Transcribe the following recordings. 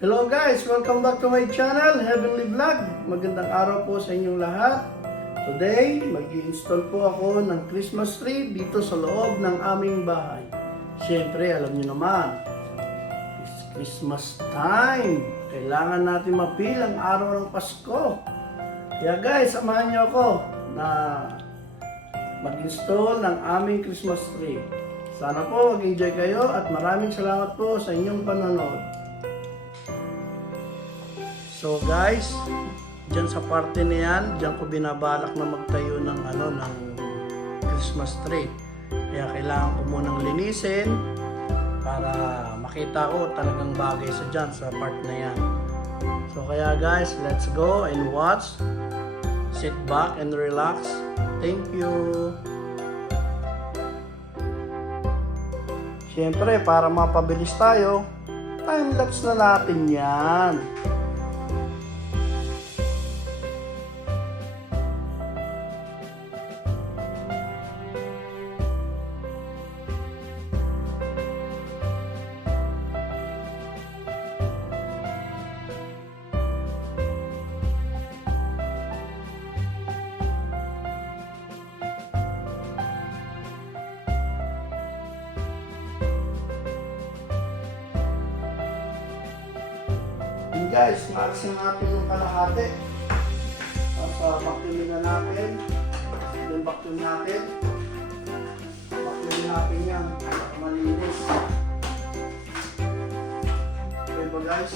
Hello guys! Welcome back to my channel, Heavenly Vlog. Magandang araw po sa inyong lahat. Today, mag-i-install po ako ng Christmas tree dito sa loob ng aming bahay. Siyempre, alam niyo naman, it's Christmas time. Kailangan natin mapil ang araw ng Pasko. Kaya guys, samahan niyo ako na mag-install ng aming Christmas tree. Sana po mag-enjoy kayo at maraming salamat po sa inyong panonood. So guys, dyan sa parte na yan, dyan ko binabalak na magtayo ng Christmas tree. Kaya kailangan ko munang linisin para makita ko talagang bagay sa dyan sa part na yan. So kaya guys, let's go and watch. Sit back and relax. Thank you. Siyempre, para mapabilis tayo, time-lapse na natin yan. Guys, maaksin natin yung kalahati. Tapos vacuumin na natin. Yung vacuum natin. Vacuumin natin yan. Malinis. Okay ba guys?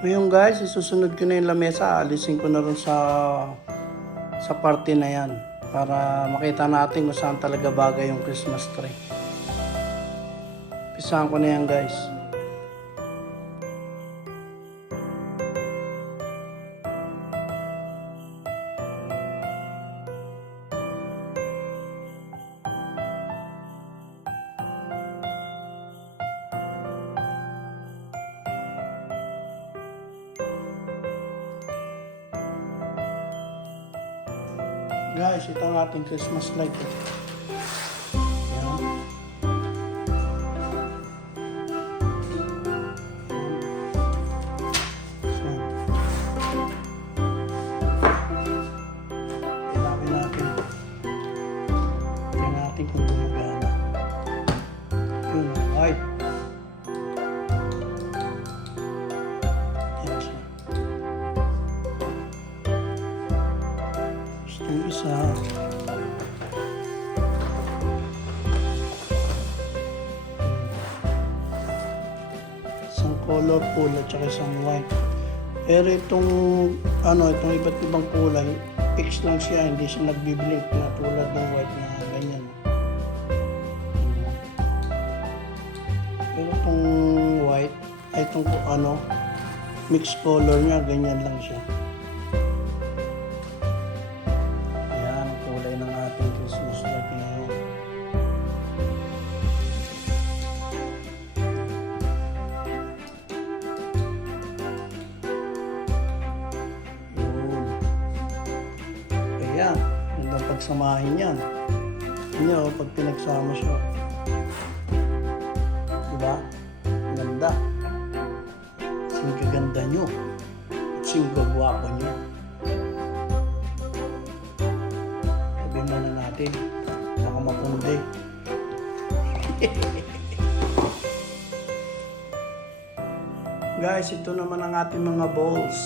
Ngayon guys, isusunod ko na yung lamesa. Alisin ko na rin sa party na yan. Para makita natin kung saan talaga bagay yung Christmas tree. Pisahan ko na yan guys. Guys, ito ang ating Christmas light. Yan. So, ilapin natin. Tingnan natin kung gumagana. Yun, white. Yan siya. Yung isa isang colorful at saka isang white, pero itong iba't ibang kulay fix lang siya, hindi siya nagbiblink na tulad ng white na ganyan. Pero itong white ay itong mixed color niya, ganyan lang siya. Yan, gandang pagsamahin yan. Yan pag pinagsama siya. Diba? Ganda. Sing kaganda nyo. At sing gagwapo nyo. Sabihin na natin. Baka mapundi. Guys, ito naman ang ating mga balls.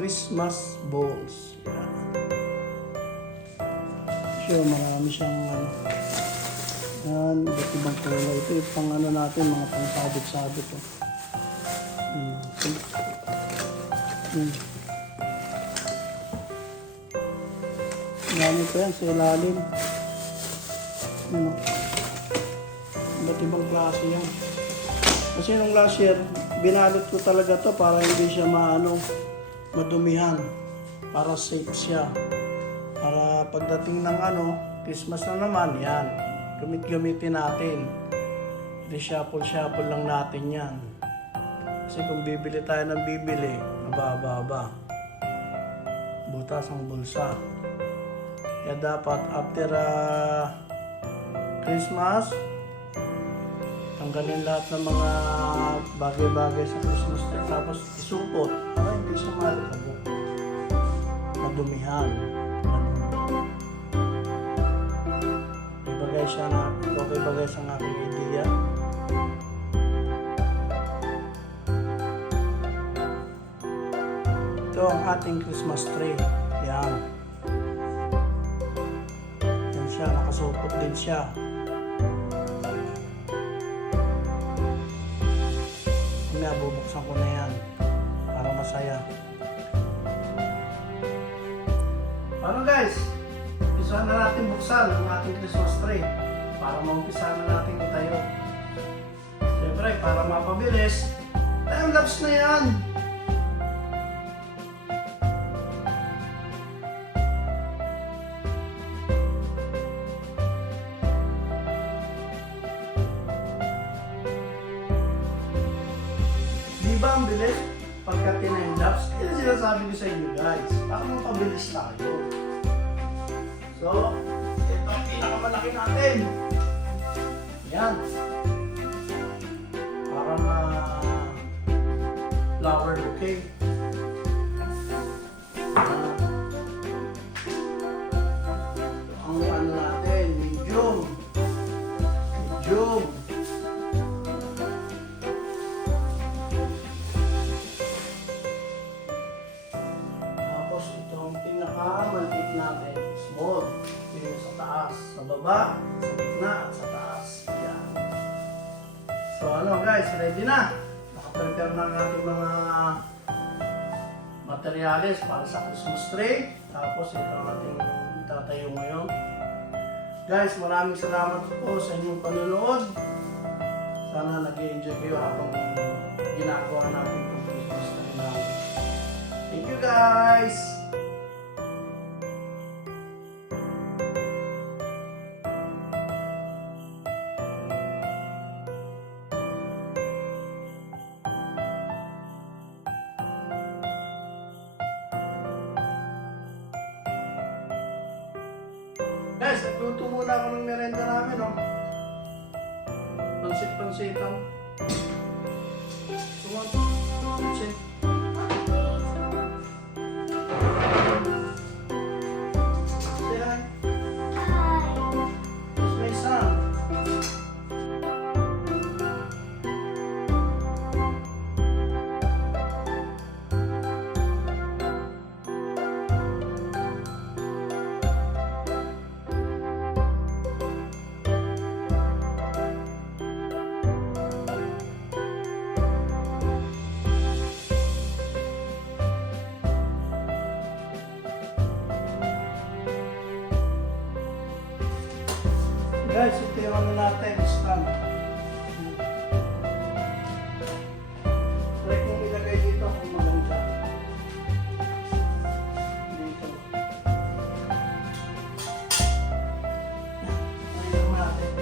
Christmas balls. Yan. Sure, marami siyang yan, iba't ibang kulay. Ito yung pang natin, mga pang sabit-sabit. Dami ko yan sa ilalim. Ano? Iba't ibang klase yan. Kasi nung last year, binalot ko talaga to para hindi siya madumihan. Para safe siya. Para pagdating ng Christmas na naman, yan. Gamitin natin. Reshuffle lang natin yan. Kasi kung bibili tayo ng bibili, mababa. Butas ang bulsa. Kaya dapat after Christmas, tanggalin lahat ng mga bagay-bagay sa Christmas tree. Tapos isupot para hindi siya malabog. Madumihan. Ibagay sa aking idea. Ito ang ating Christmas tree. Yan. Yan siya, nakasupot din siya. Bubuksan ko na yan para masaya. Paano guys? Umpisahan na natin buksan ang ating Christmas tree para maumpisahan na natin itayo. Siyempre, para mapabilis, time-lapse na yan. Diba ang bilis? Pagka time-lapse, yun sinasabi ko sa inyo guys. Para mapabilis tayo. So, ito ang pinakamalaki natin. Yan. Parang flower bouquet. Ang natin, medium. Tapos ito ang pinakamalapit natin, small. Ito sa taas, sa baba, sa gitna, at sa taas. Yan. So guys, ready na. Nakaprepare na ang ating mga materyales para sa Christmas tree. Tapos ito ang ating itatayo ngayon. Guys, maraming salamat po sa inyong panonood. Sana nag-enjoy kayo habang ginagawa natin itong Christmas tree natin. Thank you guys! Guys, nagluto muna ako ng merenda namin, Pansit-pansitan. Pansit. Say hi. It's my son. Guys, ito yung natin, stand. Try kong ilagay dito kung maganda. Dito. Ayun natin.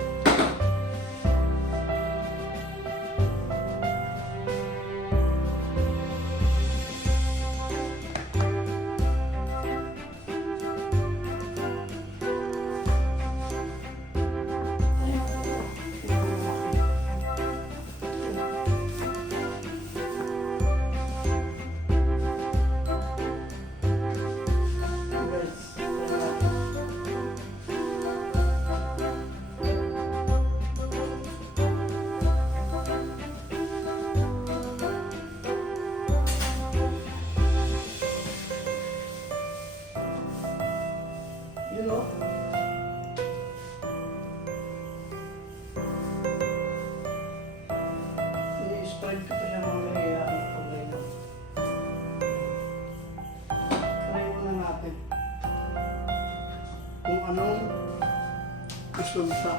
I-spread ko pa siya mamaya problema. Try muna natin. resulta.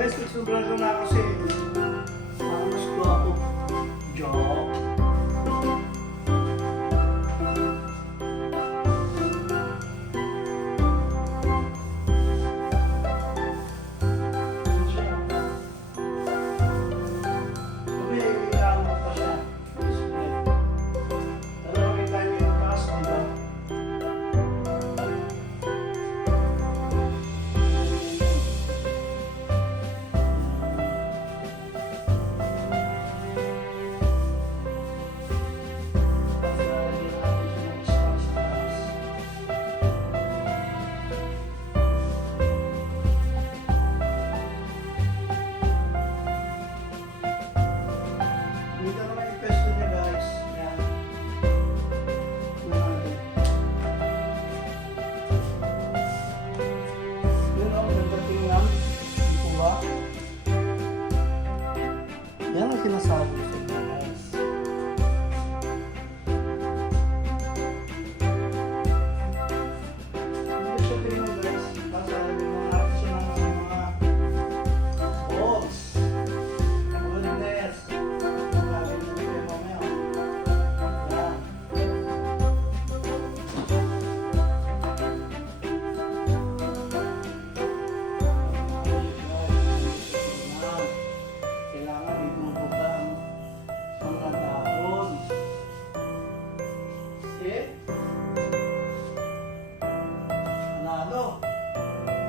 Guys, sobrang ko na kasi mas ko ako. Joke. Dito naman yung pwesto niya, guys. Yan. Yun ang nagdating lang. Ito ba? Yan ang sinasabi sa inyo, guys. Hindi siya tingnan, guys. Pasabi mo natin siya ng mga balls. Goodness. Panalo.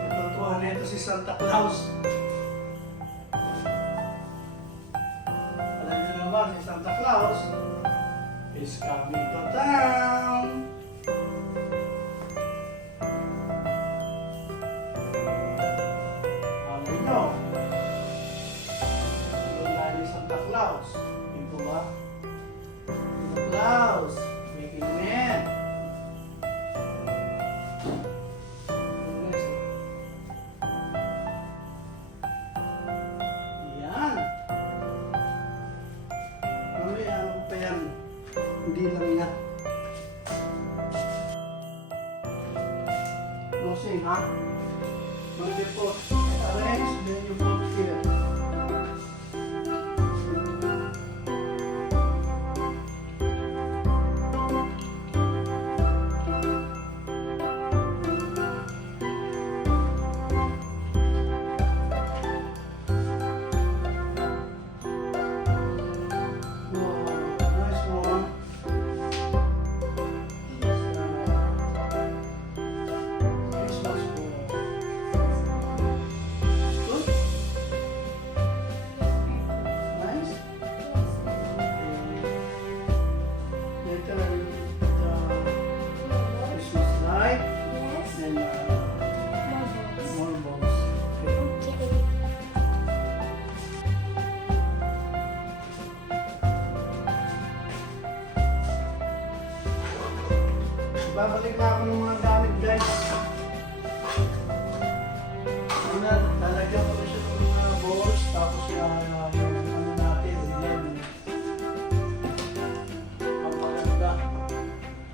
Itutuhan nito si Santa Claus. Alam niyo naman, si Santa Claus is coming to town. Alam niyo, doon tayo ni Santa Claus. Ito ba? Santa Claus, making man. Hindi lang yan. Closing, ha? Pwede po. Arrange, then you put here. Babalik na ako ng mga gamit, guys. Una, lalagyan ko na siya ng mga balls, tapos yung ano natin, yan. Ang maganda.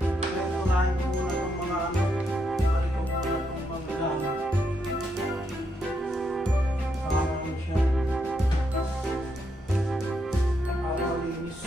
Kaya unahin ko muna ng mga ano, balik ko muna ng mga gamit. Saka naman siya. Para malinis.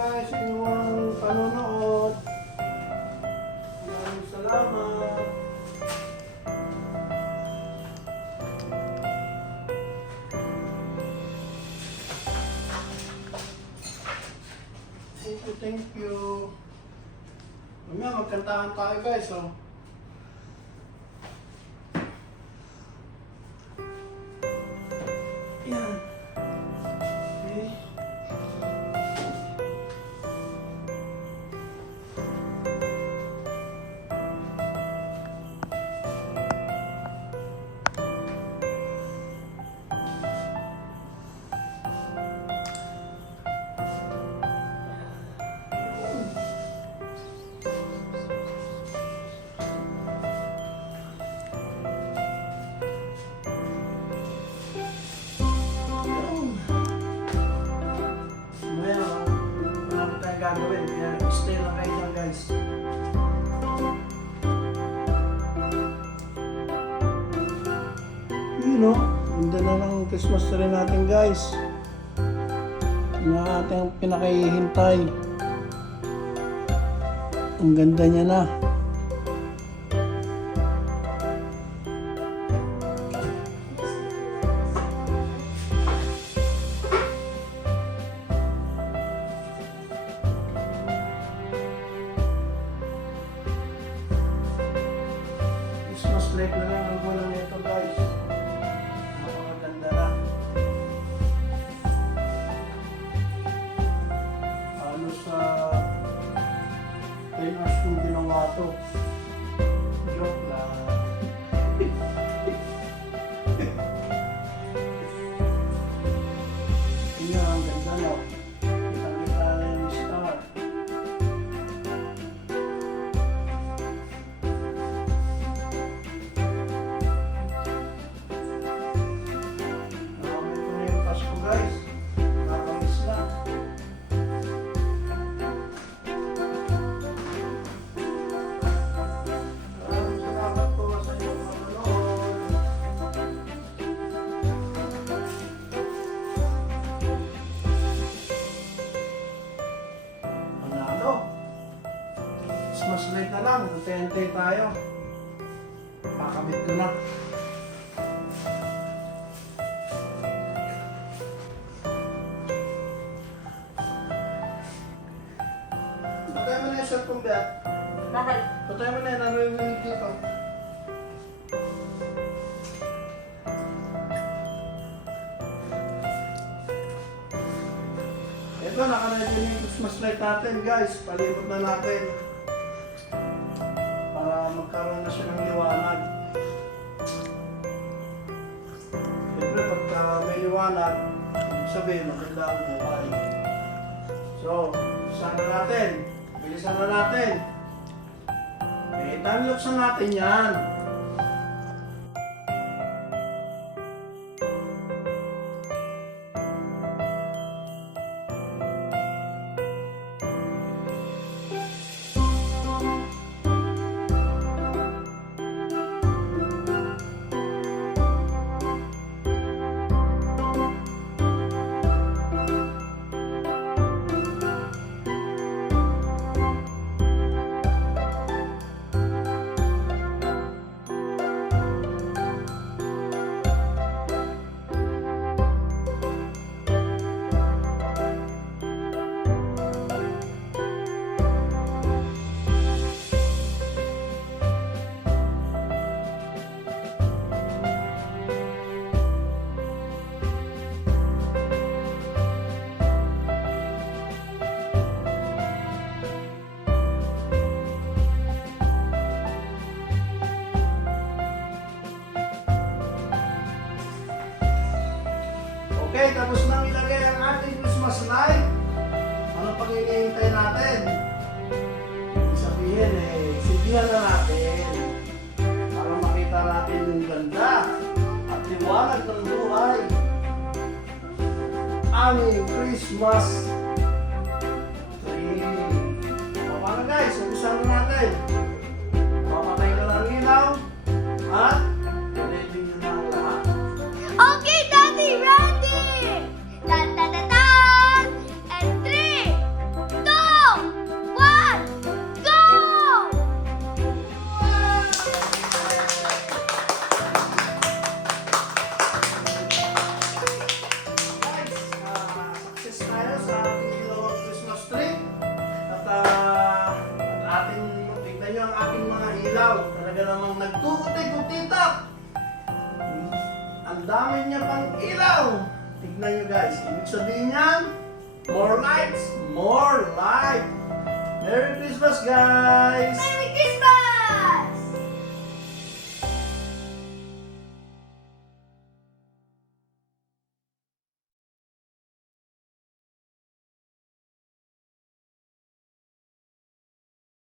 guys sa inyong panonood. Maraming salamat. Thank you. Mamaya magkantahan tayo guys, oh. Yan. Okay. Gagawin, kaya stay lang kayo dyan guys. Yun o, ganda na ng Christmas tree natin guys. Yung ating pinakahihintay. Ang ganda niya na. Christmas light na lang ang gulang nito guys. Napakaganda na. Halos sa 10 hours kong ginawa to. Joke lang. Tingnan, ang ganda no. Kita-kita na yung star. Mas late na lang, antay-antay tayo. Pakabit ko na. Patay mo na yung shot kong bet. Bakit? Patay mo na yung narinig dito. Ito, naka-ready na yung Christmas light natin guys. Palibot na natin. Para magkaroon na siya ng liwanag. Siyempre, pagka may liwanag, ibig sabihin, maganda ang buhay. So, sana natin. Bilisan na natin. Time lapse na natin yan. Okay, tapos nang ilagay ang ating Christmas light. Ano pang hinihintay natin? Ibig sabihin sigilan na natin para makita natin yung ganda at liwanag ng buhay. Aming Christmas tree. Paano guys? Umpisa na natin. Papatay ka ng ilaw at ready nyo na ang lahat. Okay, Daddy, ready! Dan, dan, dan, dan! And 3, talaga namang nagtukutik-kutitak. Ang dami niya pang ilaw. Tignan nyo guys, ibig sabihin yan, more lights, more light. Merry Christmas guys! Merry Christmas!